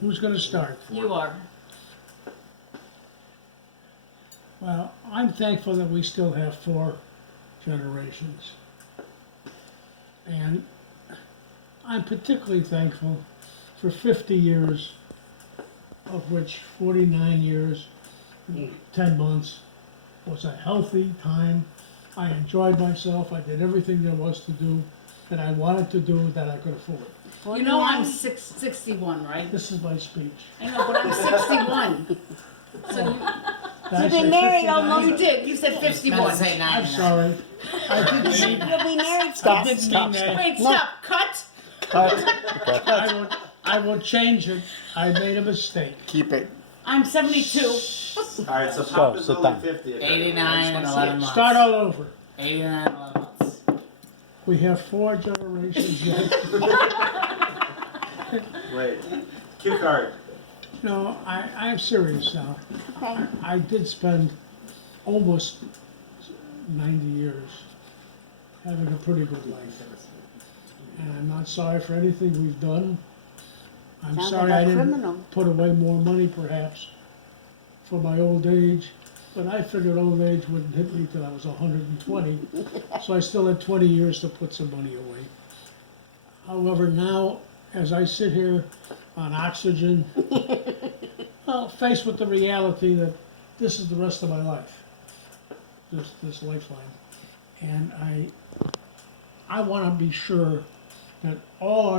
Who's gonna start? You are. Well, I'm thankful that we still have 4 generations. And I'm particularly thankful for 50 years, of which 49 years, 10 months was a healthy time. I enjoyed myself, I did everything there was to do, that I wanted to do, that I could afford. You know I'm 61, right? This is my speech. I know, but I'm 61. So Did I You've say been married 59? almost- you did. You said 51. I'm sorry. I didn't mean, You'll be married I soon. didn't mean that. Wait, stop. Cut. I will change it. I made a mistake. Keep it. I'm 72. Alright, so Pop is sit only down. 50. 89 and 11 months. Start all over. 89 and 11 months. We have 4 generations yet. Wait. Cue card. No, I'm serious now. Okay. I did spend almost 90 years having a pretty good life. And I'm not sorry for anything we've done. I'm Sounds sorry like I a didn't criminal. put away more money perhaps for my old age. But I figured old age wouldn't hit me till I was 120. So I still had 20 years to put some money away. However, now, as I sit here on oxygen, well, faced with the reality that this is the rest of my life, this lifeline. And I want to be sure that all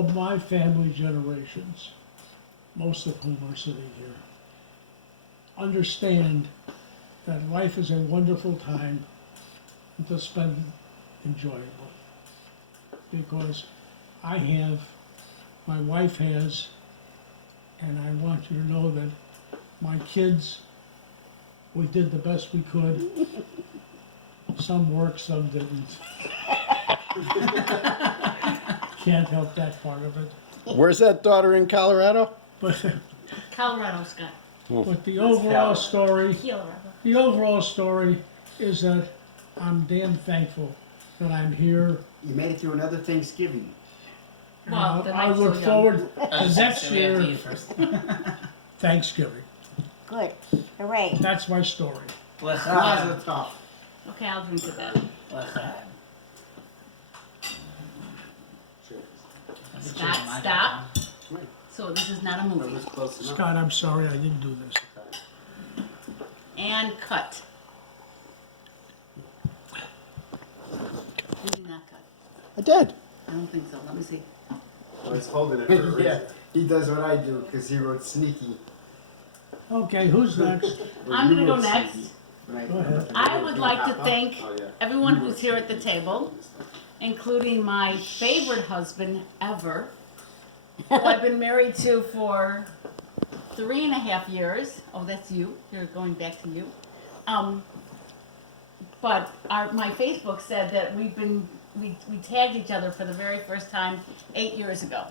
of my family generations, most of whom are sitting here, understand that life is a wonderful time and to spend enjoyable. Because I have, my wife has, and I want you to know that my kids, we did the best we could. Some worked, some didn't. Can't help that part of it. Where's that daughter in Colorado? But, Colorado, Scott. but the overall story, Colorado. the overall story is that I'm damn thankful that I'm here. You made it through another Thanksgiving. And Well, then I I'm look so young. forward I to was next gonna say we have to year, eat first. Thanksgiving. Good. Hooray. That's my story. Mazel tov. Okay, I'll drink to that. Scott, stop. So this is not a That movie. was close enough. Scott, I'm sorry I didn't do this. And cut. You did not cut. I did. I don't think so. Let me see. Well, he's holding it for a reason. Yeah, he does what I do because he wrote sneaky. Okay, who's next? I'm You gonna go wrote next. sneaky. But I- Go ahead. I would like to thank Oh, yeah. everyone who's here at the table, including my favorite husband ever, who I've been married to for 3.5 years. Oh, that's you. You're going back to you. But my Facebook said that we tagged each other for the very first time 8 years ago.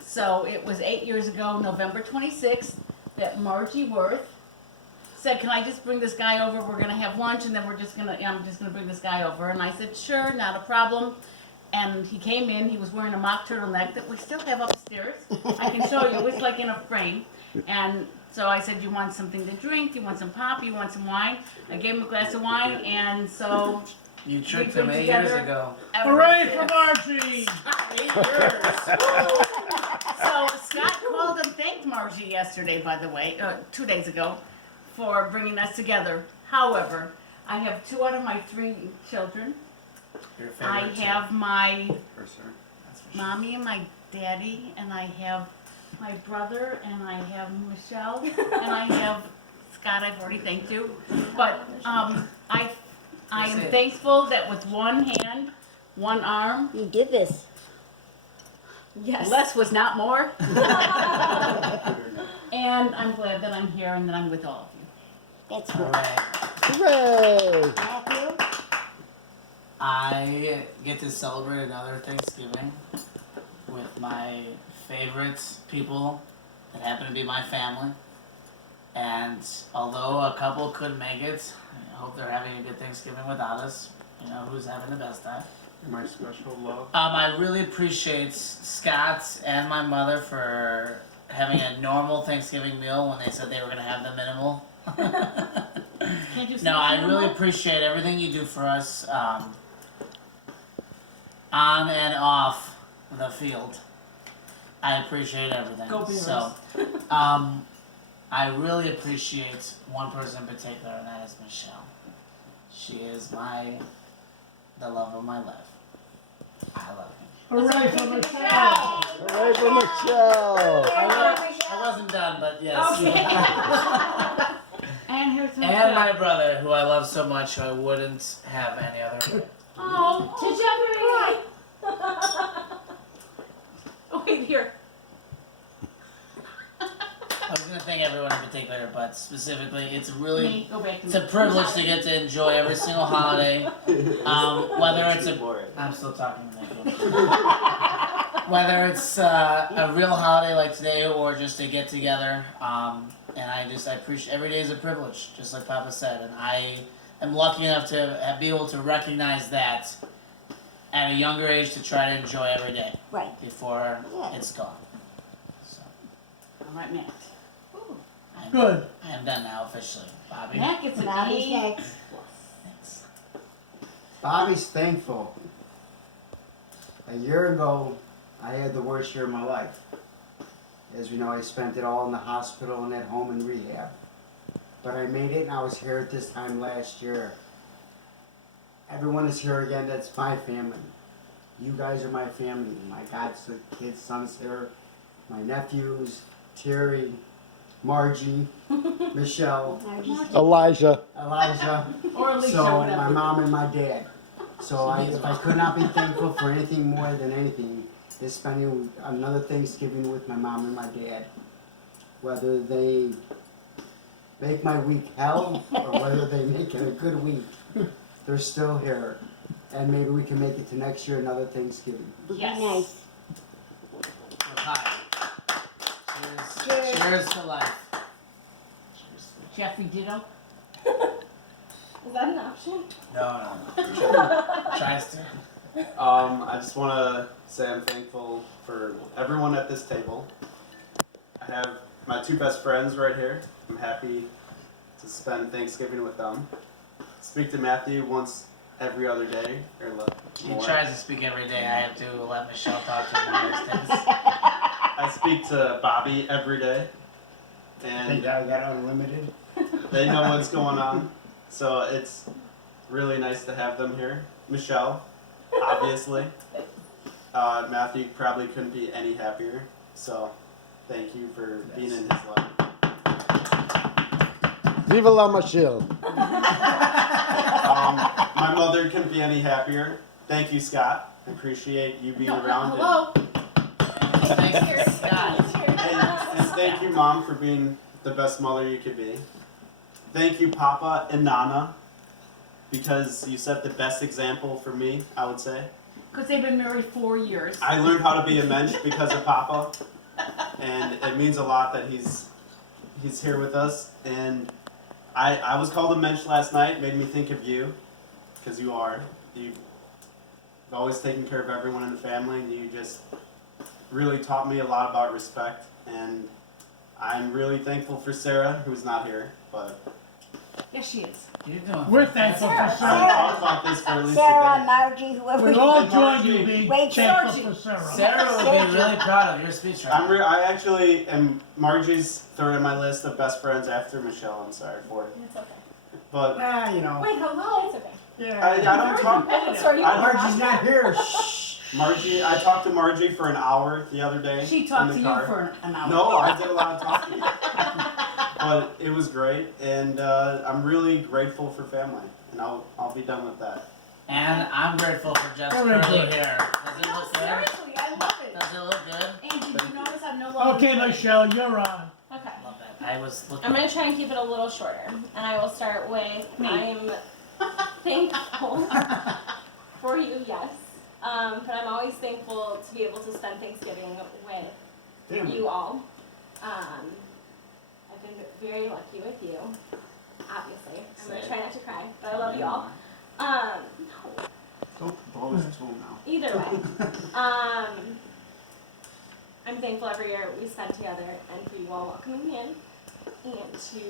So it was 8 years ago, November 26th, that Margie Worth said, "Can I just bring this guy over? We're gonna have lunch, and then I'm just gonna bring this guy over." And I said, "Sure, not a problem." And he came in. He was wearing a mock turtleneck that we still have upstairs. I can show you. It's like in a frame. And so I said, "You want something to drink? You want some pop? You want some wine?" I gave him a glass of wine, and so You tricked We've him been 8 years together. ago. Hooray for Margie! 8 years. Woo! So Scott called and thanked Margie yesterday, by the way, 2 days ago, for bringing us together. However, I have 2 out of my 3 children. Your favorite. I have my For sure. That's for sure. mommy and my daddy, and I have my brother, and I have Michelle, and I have Scott. I've already thanked you, but I am thankful that with one hand, one arm, You did this. yes, less was not more, and I'm glad that I'm here and that I'm with all of you. That's good. Alright. Hooray! Matthew? I get to celebrate another Thanksgiving with my favorite people that happen to be my family. And although a couple couldn't make it, I hope they're having a good Thanksgiving without us. You know, who's having the best time. My special love. I really appreciate Scott and my mother for having a normal Thanksgiving meal when they said they were gonna have the minimal. Can't you No, I something really more? appreciate everything you do for us, on and off the field. I appreciate everything. Go Bears. So, I really appreciate one person in particular, and that is Michelle. She is the love of my life. I love you. Hooray for Michelle! Hooray for Michelle! I wasn't done, but yes. Okay. And here's some And my brother, who I love so much, who I wouldn't have any other way. Oh, did you ever Oh, wait, here. I was gonna thank everyone in particular, but specifically, it's really Me, go back to it's a privilege to get to enjoy every single holiday. Whether it's I'm still talking, thank you. Whether it's a real holiday like today or just a get together, and I appreciate every day is a privilege, just like Papa said, and I am lucky enough to be able to recognize that at a younger age to try to enjoy every day Right. before Yeah. it's gone. So All right, Matt. Ooh. Good. I am done now officially. Bobby, Matt gets an Bobby's A. next. thanks. Bobby's thankful. A year ago, I had the worst year of my life. As we know, I spent it all in the hospital and at home in rehab. But I made it, and I was here at this time last year. Everyone is here again. That's my family. You guys are my family. My godson, kids, sons here, my nephews, Terry, Margie, Michelle, Elijah. Elijah. Or Alicia, So whatever. my mom and my dad. So if I could not be thankful for anything more than anything, is spending another Thanksgiving with my mom and my dad. Whether they make my week hell or whether they make it a good week, they're still here. And maybe we can make it to next year another Thanksgiving. Yes. Nice. Hi. Cheers. Cheers to life. Cheers. Jeffrey Ditto. Is that an option? No. Tries to. I just want to say I'm thankful for everyone at this table. I have my two best friends right here. I'm happy to spend Thanksgiving with them. Speak to Matthew once every other day or He more. tries to speak every day. I have to let Michelle talk to him most days. I speak to Bobby every day, and I got unlimited. they know what's going on. So it's really nice to have them here. Michelle, obviously. Matthew probably couldn't be any happier. So thank you for being in his life. Viva la Michelle. My mother couldn't be any happier. Thank you, Scott. I appreciate you being around. Hello. Thanks to Scott. And thank you, Mom, for being the best mother you could be. Thank you, Papa and Nana, because you set the best example for me, I would say. Because they've been married 4 years. I learned how to be a mensch because of Papa, and it means a lot that he's here with us. And I was called a mensch last night, made me think of you, because you are. You've always taken care of everyone in the family, and you just really taught me a lot about respect. And I'm really thankful for Sarah, who's not here, but Yes, she is. You're doing We're thankful for I've Sarah. talked about this for at least Sarah, a day. Margie, whoever. We all join you being Wait, thankful for Sarah. Sarah would be really proud of your speech right now. I actually am Margie's third on my list of best friends after Michelle. I'm sorry for it, It's okay. but You know. Wait, hello. It's okay. Yeah. I don't talk. Sorry, you Margie's not here. Shh. Margie, I talked to Margie for an hour the other day. She talked to in you the car. for an hour. No, I did a lot of talking, but it was great, and I'm really grateful for family, and I'll be done with that. And I'm grateful for Jeff's Very curly good. hair. Does it No, look good? seriously, I love it. Does it look good? And did you notice I'm no longer Okay, Michelle, you're on. Okay. Love that. I was looking. I'm gonna try and keep it a little shorter, and I will start with Me. I'm thankful for you, yes, but I'm always thankful to be able to spend Thanksgiving with you all. I've been very lucky with you, obviously. I'm gonna try not to cry, but I love you all. No, Don't blow his tone now. either way. I'm thankful every year we spend together and for you all welcoming me in and to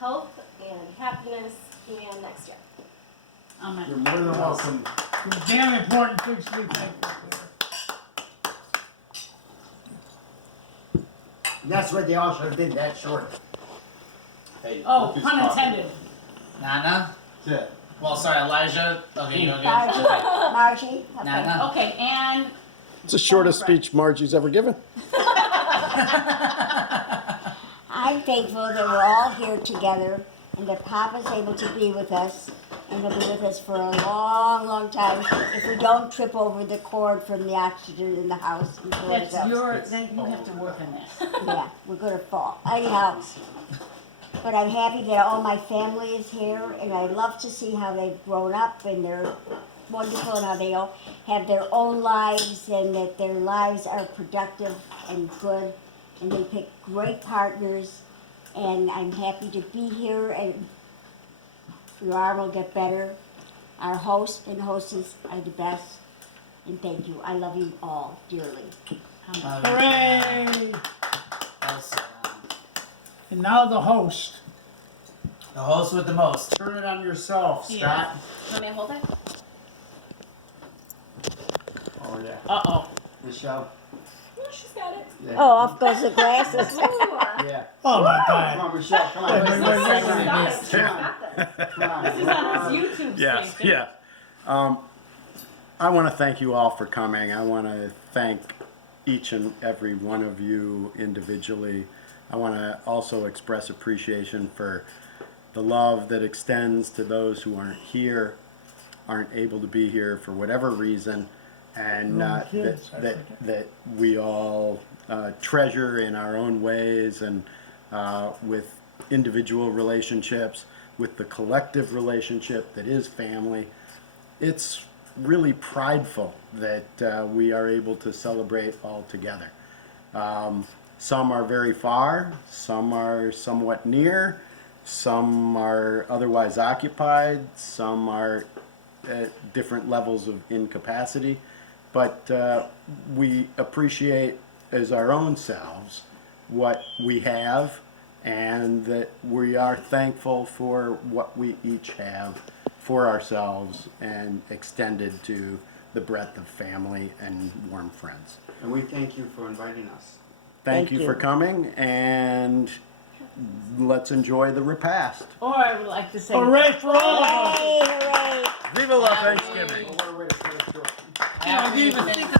health and happiness and next year. Amen. You're more than welcome. Some damn important things to be thankful for. That's what they also did that short. Hey, Oh, look who's pun talking. intended. Nana? Yeah. Well, sorry, Elijah. Okay, you go Margie, again. Margie, okay. Nana? Okay, and It's the shortest speech Margie's ever given. I'm thankful that we're all here together and that Papa's able to be with us and he'll be with us for a long, long time if we don't trip over the cord from the oxygen in the house before it that's goes. your, then you have to work on that. Yeah, we're gonna fall. Anyhow, but I'm happy that all my family is here and I love to see how they've grown up and they're wonderful and how they all have their own lives and that their lives are productive and good and they pick great partners and I'm happy to be here and your arm will get better. Our host and hostess are the best and thank you. I love you all dearly. Hooray! Well said, And now the host. the host with the most. Turn it on yourself, Yeah. Scott. Let me hold it. Oh yeah. Uh-oh. Michelle. No, she's got it. Yeah. Oh, off goes the glasses. Ooh. Yeah. Oh my Come God. on, Michelle. Come on. Wait, wait, wait, wait, wait. Come on. Come on. This is on his YouTube Yes, station. yeah. I want to thank you all for coming. I want to thank each and every one of you individually. I want to also express appreciation for the love that extends to those who aren't here, aren't able to be here for whatever reason, and Little kids, I that we all treasure in our own ways and with individual relationships, with the collective relationship that is family. It's really prideful that we are able to celebrate all together. Some are very far, some are somewhat near, some are otherwise occupied, some are at different levels of incapacity, but we appreciate as our own selves what we have and that we are thankful for what we each have for ourselves and extended to the breadth of family and warm friends. And we thank you for inviting us. Thank Thank you you. for coming, and let's enjoy the repast. Or I would like to say. Hooray for all of us. Hooray, hooray. Viva la Thanksgiving! What a way to put it short. I didn't even think